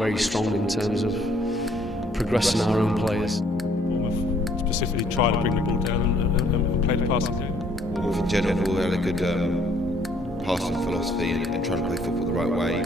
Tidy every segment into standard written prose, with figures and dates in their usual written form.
very strong in terms of progressing our own players. Bournemouth specifically try to bring the ball down and play the passing game. Bournemouth in general have all had a good passing philosophy and trying to play football the right way.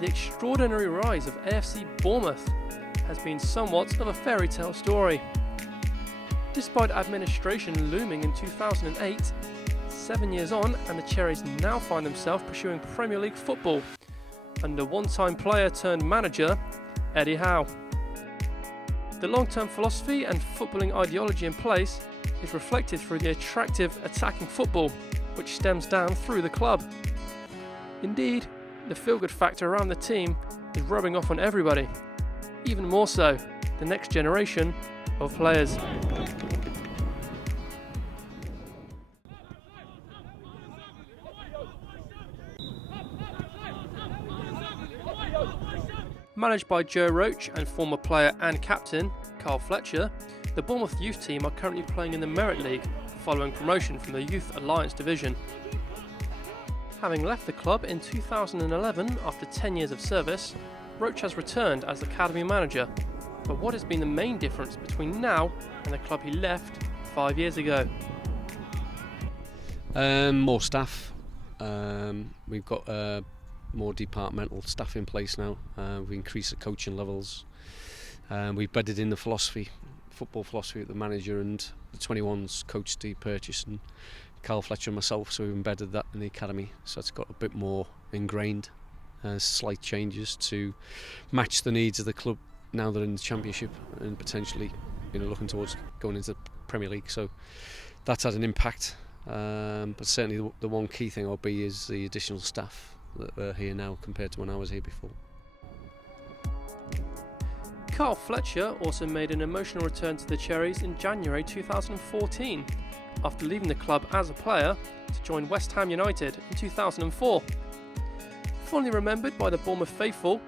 The extraordinary rise of AFC Bournemouth has been somewhat of a fairy tale story. Despite administration looming in 2008, 7 years on and the Cherries now find themselves pursuing Premier League football under one-time player turned manager Eddie Howe. The long-term philosophy and footballing ideology in place is reflected through the attractive attacking football which stems down through the club. Indeed, the feel-good factor around the team is rubbing off on everybody, even more so the next generation of players. Managed by Joe Roach and former player and captain Carl Fletcher, the Bournemouth Youth team are currently playing in the Merit League following promotion from the Youth Alliance division. Having left the club in 2011 after 10 years of service, Roach has returned as academy manager. But what has been the main difference between now and the club he left 5 years ago? More staff. We've got more departmental staff in place now. We've increased the coaching levels. We've bedded in the football philosophy with the manager and the 21s coach Steve Purchase and Carl Fletcher and myself, so we've embedded that in the academy, so it's got a bit more ingrained. Slight changes to match the needs of the club now they're in the Championship and potentially looking towards going into the Premier League, so that's had an impact, but certainly the one key thing will be is the additional staff that are here now compared to when I was here before. Carl Fletcher also made an emotional return to the Cherries in January 2014 after leaving the club as a player to join West Ham United in 2004. Fondly remembered by the Bournemouth faithful,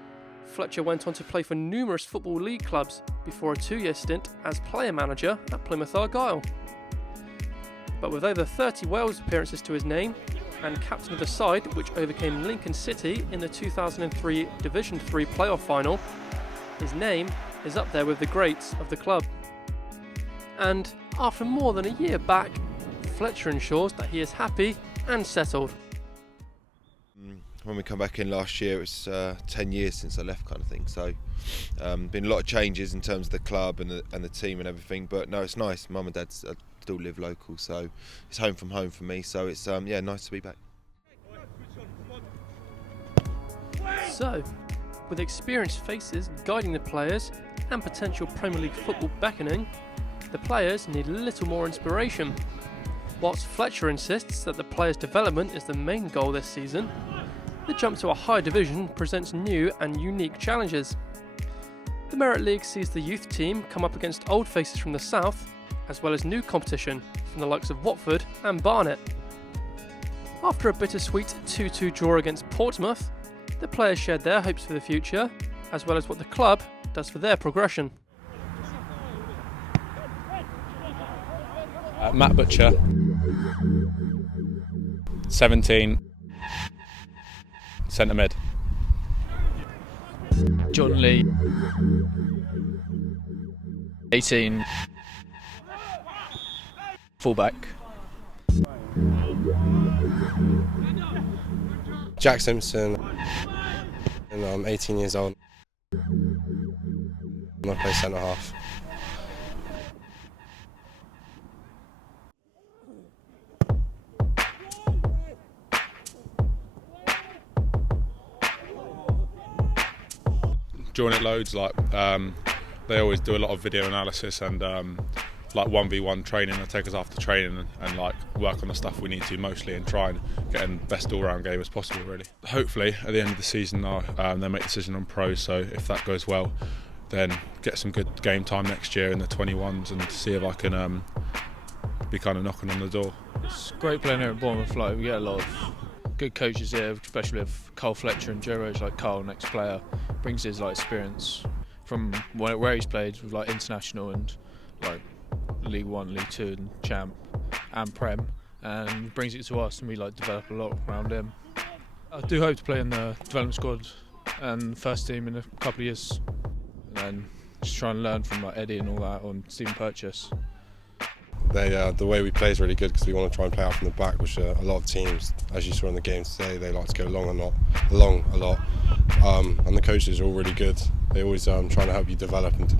Fletcher went on to play for numerous Football League clubs before a 2-year stint as player manager at Plymouth Argyle. But with over 30 Wales appearances to his name and captain of the side which overcame Lincoln City in the 2003 Division 3 playoff final, his name is up there with the greats of the club. And after more than a year back, Fletcher ensures that he is happy and settled. When we come back in last year, it was 10 years since I left, kind of thing. So, been a lot of changes in terms of the club and the team and everything. But no, it's nice. Mum and Dad still live local, so it's home from home for me. So it's nice to be back. So, with experienced faces guiding the players and potential Premier League football beckoning, the players need little more inspiration. Whilst Fletcher insists that the players' development is the main goal this season, the jump to a higher division presents new and unique challenges. The Merit League sees the youth team come up against old faces from the south, as well as new competition from the likes of Watford and Barnet. After a bittersweet 2-2 draw against Portsmouth, the players shared their hopes for the future, as well as what the club does for their progression. Matt Butcher, 17, centre mid. John Lee, 18, fullback. Jack Simpson, and I'm 18 years old. And I play centre half. Enjoying it loads. They always do a lot of video analysis and 1v1 training. They take us after training and work on the stuff we need to mostly and try and get a best all-round game as possible, really. Hopefully at the end of the season they'll make a decision on pros, so if that goes well then get some good game time next year in the 21s and see if I can be kind of knocking on the door. It's great playing here at Bournemouth. We get a lot of good coaches here, especially with Carl Fletcher and Joe Roach. Carl, next player, brings his experience from where he's played with international and League One, League Two, and Champ and Prem, and brings it to us, and we develop a lot around him. I do hope to play in the development squad and first team in a couple of years, and then just try and learn from Eddie and all that on Stephen Purchase. The way we play is really good because we want to try and play out from the back, which a lot of teams, as you saw in the game today, they like to go long a lot. And the coaches are all really good. They always trying to help you develop and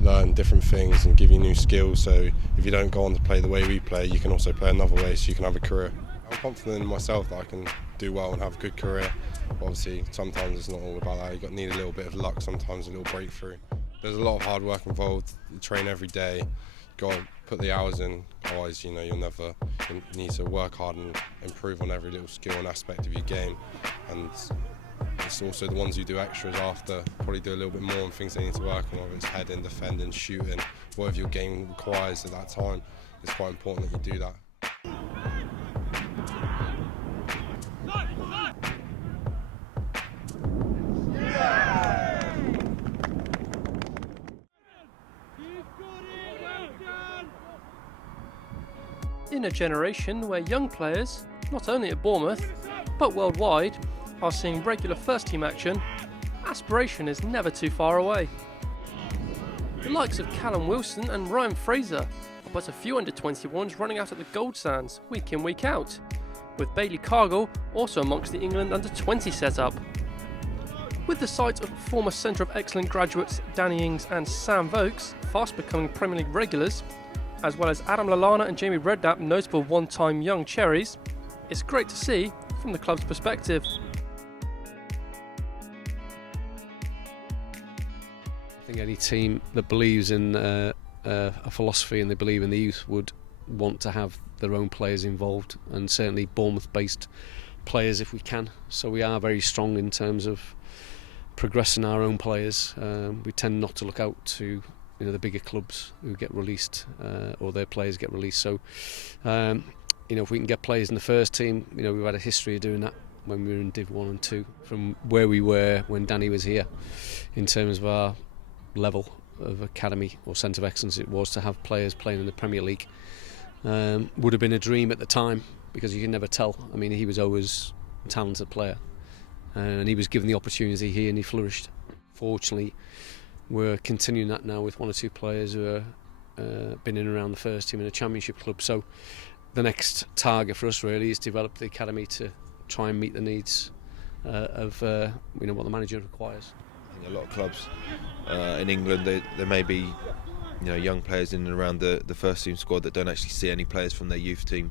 learn different things and give you new skills. So if you don't go on to play the way we play, you can also play another way, so you can have a career. I'm confident in myself that I can do well and have a good career. Obviously, sometimes it's not all about that. You need a little bit of luck, sometimes a little breakthrough. There's a lot of hard work involved. You train every day. Got to put the hours in, otherwise you need to work hard and improve on every little skill and aspect of your game. And it's also the ones who do extras after probably do a little bit more on things they need to work on, whether it's heading, defending, shooting, whatever your game requires at that time. It's quite important that you do that. In a generation where young players, not only at Bournemouth, but worldwide, are seeing regular first-team action, aspiration is never too far away. The likes of Callum Wilson and Ryan Fraser are but a few under-21s running out at the Gold Sands week in, week out, with Bailey Cargill also amongst the England under-20 setup. With the sight of former Centre of Excellence graduates Danny Ings and Sam Vokes fast becoming Premier League regulars, as well as Adam Lallana and Jamie Redknapp, notable one-time young cherries, it's great to see from the club's perspective. I think any team that believes in a philosophy and they believe in the youth would want to have their own players involved, and certainly Bournemouth-based players if we can. So we are very strong in terms of progressing our own players. We tend not to look out to the bigger clubs who get released or their players get released. So if we can get players in the first team, we've had a history of doing that when we were in Div 1 and 2 from where we were when Danny was here. In terms of our level of academy or centre of excellence, it was to have players playing in the Premier League. Would have been a dream at the time because you can never tell. He was always a talented player and he was given the opportunity here and he flourished. Fortunately, we're continuing that now with one or two players who are been in and around the first team in a championship club. So the next target for us really is to develop the academy to try and meet the needs of what the manager requires. I think a lot of clubs in England, there may be young players in and around the first team squad that don't actually see any players from their youth team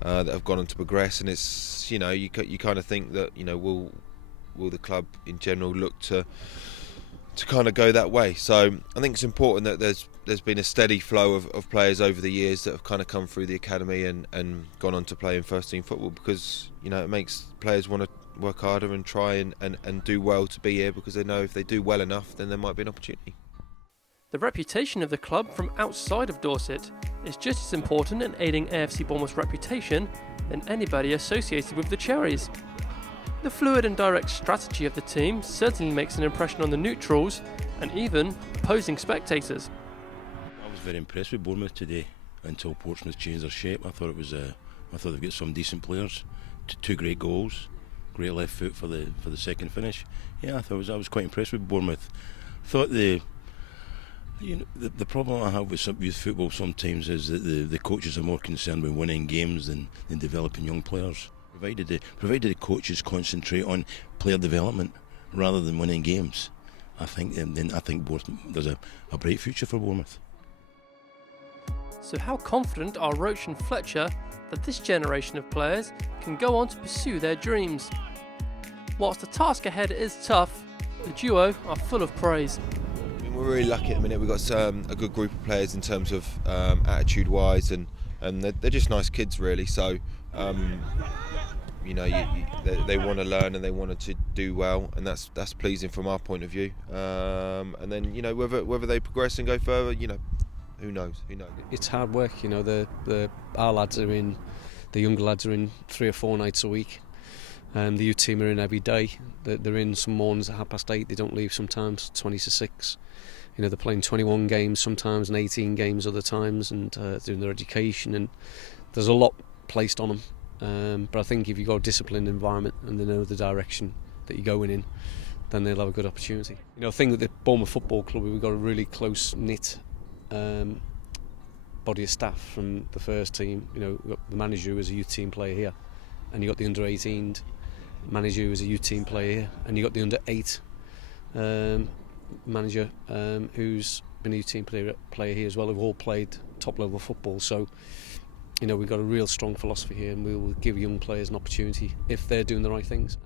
that have gone on to progress, and it's you kind of think that will the club in general look to kind of go that way. So I think it's important that there's been a steady flow of players over the years that have kind of come through the academy and gone on to play in first team football, because it makes players want to work harder and try and do well to be here, because they know if they do well enough then there might be an opportunity. The reputation of the club from outside of Dorset is just as important in aiding AFC Bournemouth's reputation than anybody associated with the Cherries. The fluid and direct strategy of the team certainly makes an impression on the neutrals and even opposing spectators. I was very impressed with Bournemouth today until Portsmouth changed their shape. I thought they've got some decent players, two great goals, great left foot for the second finish. Yeah, I was quite impressed with Bournemouth. I thought the problem I have with youth football sometimes is that the coaches are more concerned with winning games than developing young players. Provided the coaches concentrate on player development rather than winning games, I think there's a bright future for Bournemouth. So how confident are Roach and Fletcher that this generation of players can go on to pursue their dreams? Whilst the task ahead is tough, the duo are full of praise. I mean, we're really lucky at the minute. We've got a good group of players in terms of attitude-wise, and they're just nice kids, really. So, they want to learn and they want to do well, and that's pleasing from our point of view. And then, whether they progress and go further, who knows? It's hard work, our lads are in, the younger lads are in 3 or 4 nights a week. The youth team are in every day. They're in some mornings at 8:30. They don't leave sometimes 20 to 6. They're playing 21 games sometimes and 18 games other times, and doing their education. And there's a lot placed on them. But I think if you've got a disciplined environment and they know the direction that you're going in, then they'll have a good opportunity. I think with the Bournemouth Football Club, we've got a really close knit body of staff from the first team. We've got the manager who was a youth team player here, and you got the under-18 manager who was a youth team player here, and you got the under-8 manager who's been a youth team player here as well, who've all played top level football. So we've got a real strong philosophy here, and we will give young players an opportunity if they're doing the right things.